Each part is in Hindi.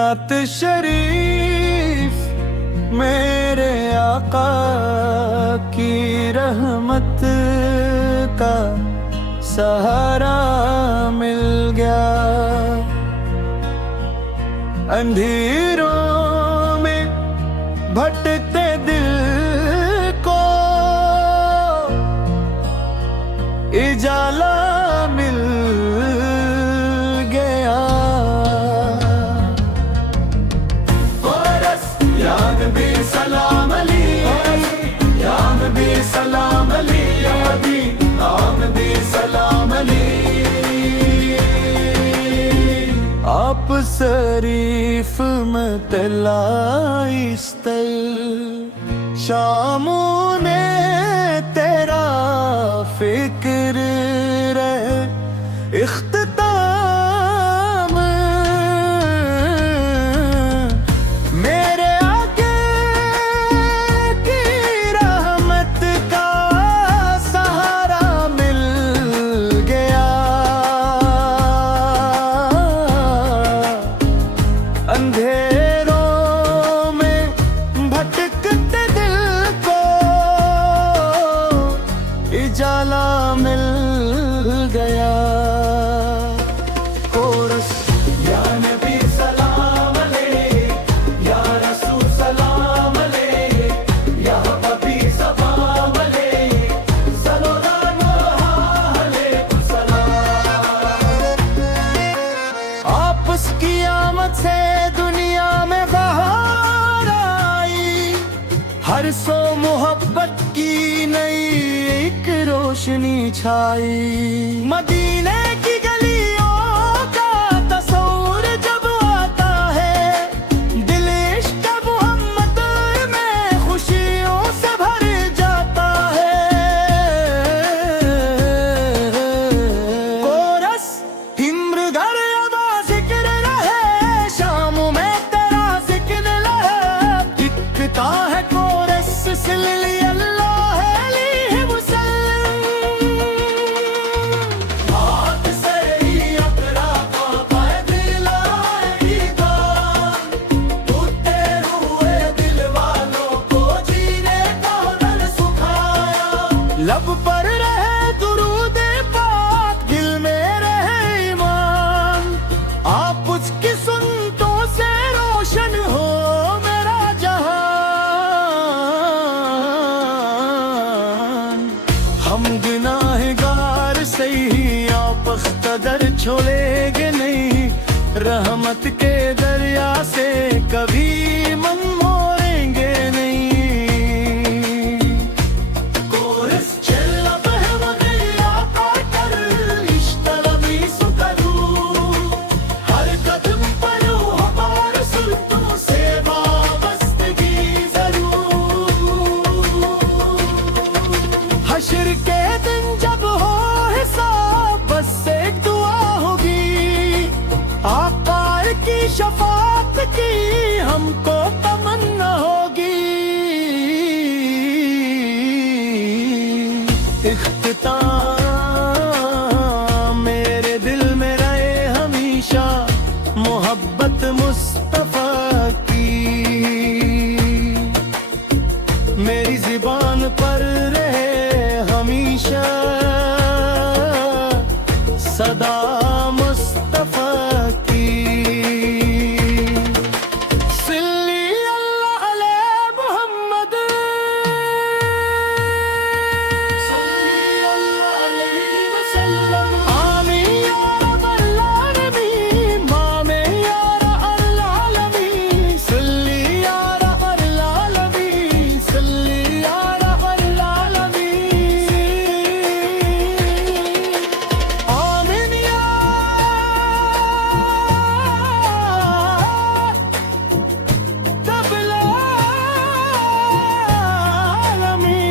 नात शरीफ मेरे आका की रहमत का सहारा मिल गया। अंधेरों में भटकते दिल को उजाला मिल गया। या नबी सलाम अली, या नबी सलाम अली, या नबी सलाम अली। आप शरीफ मतलाइस्तल शामों ने तेरा फिक्र रहे इख्तिताम मेरे आके की रहमत का सहारा मिल गया। अंधेरों में भटकते दिल को उजाला मिल गया। कोरस या नबी सलाम अलैह, या रसूल सलाम अलैह, या हबीबी सलाम अलैह, सल्लल्लाहु अलैहि वसल्लम। आपस की आमद से दुनिया में बहार आई, हर सो मोहब्बत की नई एक रोशनी छाई। मदीने की गलियों का तस्वुर जब आता है, दिल इश्क़ मोहम्मद में खुशियों से भर जाता है। कोरस हिम्रगर अबा जिक्र रहे, शाम में तेरा जिक्र रहे, दिखता है कोरस सिलसिले अल्लाह अलैहि वसल्लम। हाथ से ही अपना पैदल आएगा, टूटे हुए दिल वालों को जीने का हुनर सिखाया। लब पर रहे दुरूद पाक, दिल में रहे ईमान, आप उसकी सुन्नतों से रोशन हो मेरा जहान। हम गुनाहगार सही आप कदर छोड़ेंगे नहीं, रहमत के दरिया से कभी मन मोड़ेंगे नहीं। कोरस चला बहवदिया काटर इश्तरबी सुकरू, हर कदम पर हो हमारे सुल्तान से वाबस्तगी जरूर। हश्र के दिन जब हो हिसाब, बस एक दुआ होगी, आका की शफाअत की हमको तमन्ना होगी। इख्तिताम मेरे दिल में रहे हमेशा मोहब्बत मुस्तफा की, मेरी ज़ुबान पर रहे हमेशा सदा मुस्तफा की। सल्ली अल्लाह अलैहि मुहम्मद, सल्ली अल्लाह अलैहि वसल्लम। आमीन या रब्बल आलमीन, आमीन या रब्बल आलमीन, सल्ली या रब्बल आलमीन, सल्ली या रब्बल आलमीन। आमीन या रब्बल आलमीन।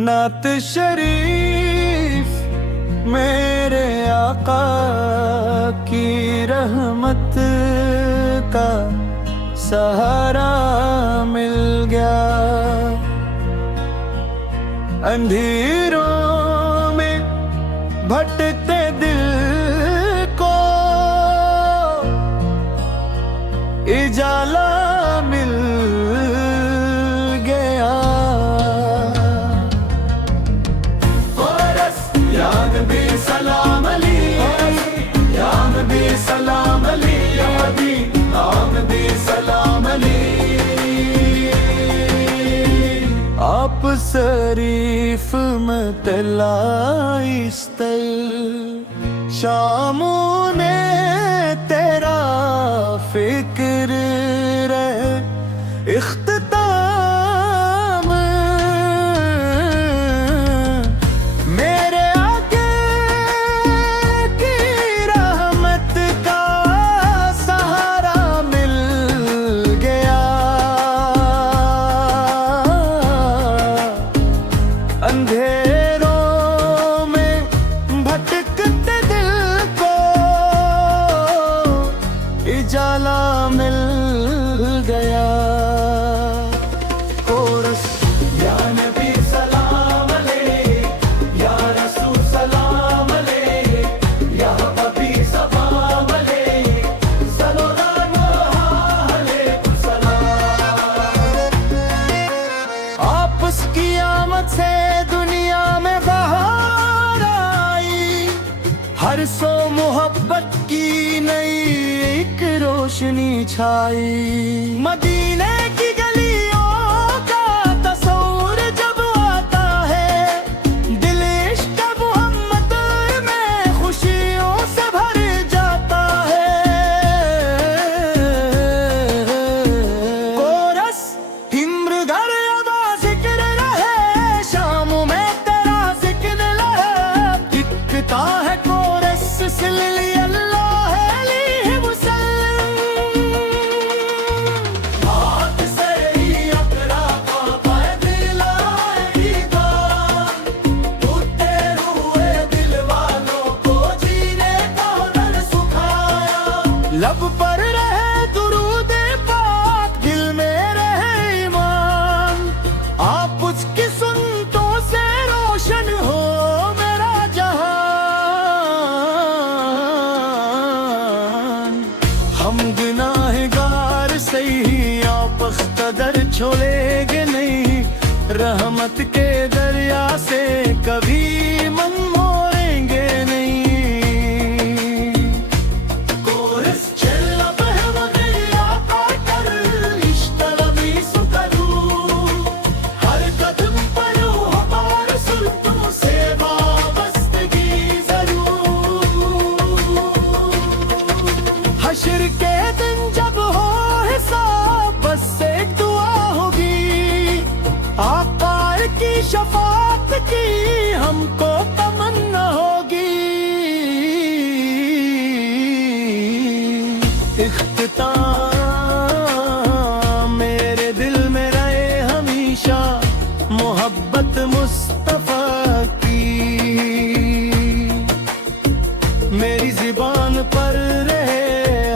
नात शरीफ आका की रहमत का सहारा मिल गया। अंधेरों में भटकते दिल को उजाला मिल गया। या नबी सलाम अली, या नबी सलाम अली, या नबी सलाम अली। आप शरीफ मतलाइस्तल शामों ने तेरा फिक्र रहे इख्तिताम मेरे आके की रहमत का सहारा मिल गया। अंधेरों में भटकते दिल को उजाला मिल गया। कोरस या नबी सलाम अलैह, या रसूल सलाम अलैह, या हबीब सलाम अलैह, सल्लल्लाहु अलैहि वसल्लम। आपस की आमद से दुनिया में बहार आई, हर सो मोहब्बत की नई एक रोशनी छाई। मदीने की गलियों का तस्वुर जब आता है, दिल इश्क मोहम्मद में खुशियों से भर जाता है। कोरस हिम्र घर अदा जिक्र रहे, शामों में तेरा जिक्र लहे। दिखता है कोरस सल्लल्लाहु अलैहि वसल्लम। हाथ से ही अकरा का दिलाएगा, टूटे हुए दिल वालों को जीने का हुनर सिखाया। लब पर रहे दुरूद पाक, दिल में रहे ईमान। आप उसकी सुन्नतों से रोशन हो मेरा जहान। हम गुनाहगार सही आप कदर छोड़ेंगे नहीं, रहमत के दरिया से कभी मन मोड़ेंगे नहीं। कोरस चल बहवगया पाकर इश्तलबी सुकरू, हर कदम पर हो पार सुल्तों से वाबस्तगी जरूर। हश्र के दिन जब हो हिसाब, बस एक दुआ होगी, आका की शफाअत की हमको तमन्ना होगी। इख्तिताम मेरे दिल में रहे हमेशा मोहब्बत मुस्तफा की। मेरी ज़ुबान पर रहे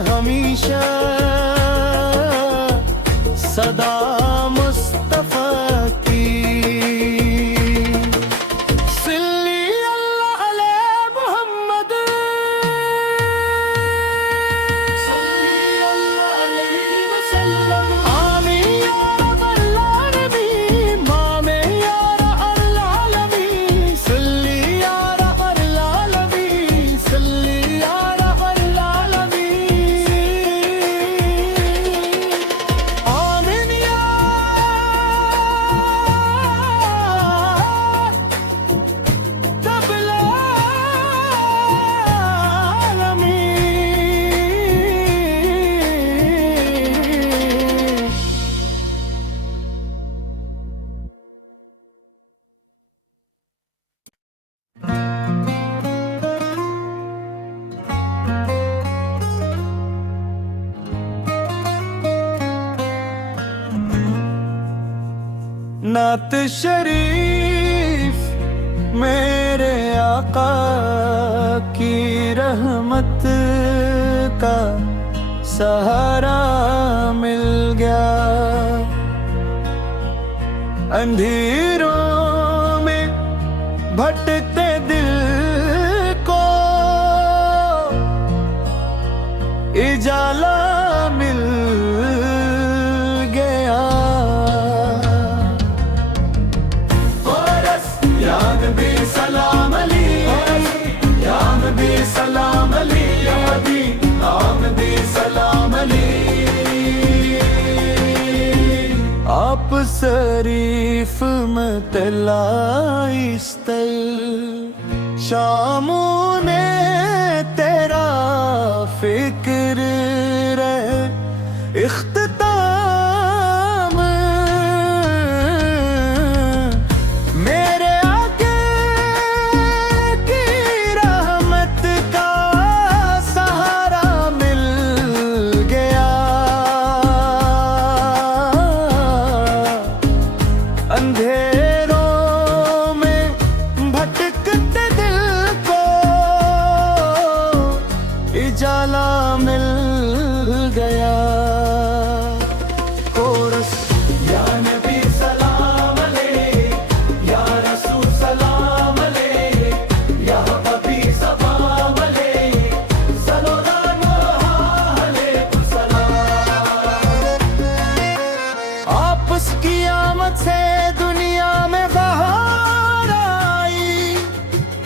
हमेशा सदा मुस्तफा की। सल्लल्लाहु अलैहि मुहम्मद, सल्लल्लाहु अलैहि वसल्लम। आमीन या रब्बल आलमीन, मामे या रब्बल आलमीन, सल्ली या रब्बल आलमीन, सल्ली या रब्बल आलमीन। आमीन या रब्बल आलमीन। नात शरीफ मेरे आका की रहमत का सहारा मिल गया। अंधेरों में भटकते दिल को उजाला मिल गया। या नबी सलाम अली, या नबी सलाम अली, या नबी सलाम अली। आप शरीफ मतलाइस्तर शामों ने तेरा फिक्र रहे इख्तिताम मेरे आगे की रहमत का सहारा मिल गया। अंधेरों में भटकते दिल को उजाला मिल गया। कोरस या नबी सलाम अलैह, या रसूल सलाम अलैह, या हबीबी सलाम अलैह, सल्लल्लाहु अलैहि वसल्लम। आपस की आमद से दुनिया में बहार आई,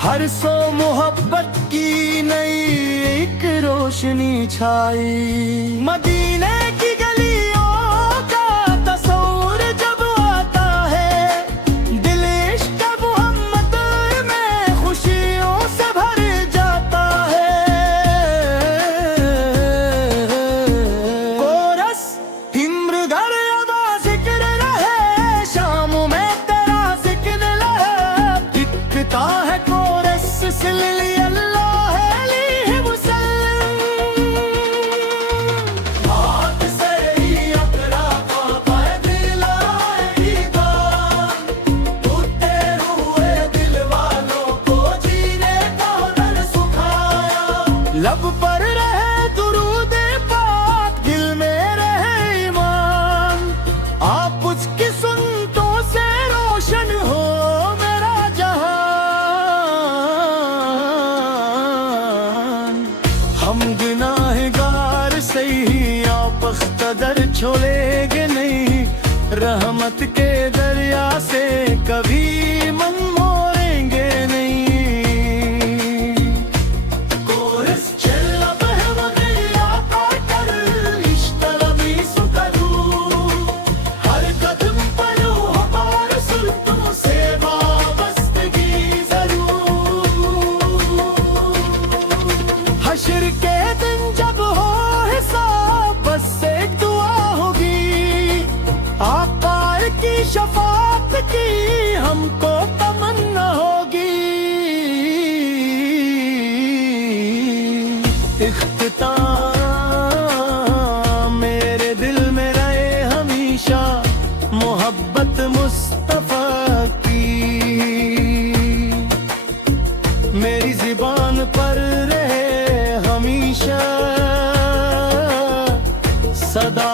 हर सो मोहब्बत की नई एक रोशनी छाई। मदीने की गलियों का तस्वुर जब आता है, दिल इश्क़ मोहम्मद में खुशियों से भर जाता है। कोरस हिम्रगर अदा जिक्र रहे, शाम में तेरा जिक्र लहे। दिखता है कोरस सिलसिले अल्लाह अलैहि वसल्लम। हाथ से ही अपना पाए दिल आएगी दान, टूटे हुए दिल वालों को जीने का हुनर सिखाया। लब पर रहे दुरूद पाक, दिल में रहे ईमान। आप उसकी सुन्नतों से रोशन हो मेरा जहान। हम गुनाहगार सही आप कदर छोड़ेंगे नहीं, रहमत के दरिया से कभी मन मोड़ेंगे नहीं। कोरस चला बहवगया पाकर इश्तरबी सुकरू, हर कदम पर हो पार सुल्तों से वाबस्तगी जरूर। हश्र के दिन जब हो हिसाब, बस एक दुआ होगी, आका की शफाअत की हमको तमन्ना होगी। इख्तिताम मेरे दिल में रहे हमेशा मोहब्बत मुस्तफा की। मेरी ज़ुबान पर रहे हमेशा सदा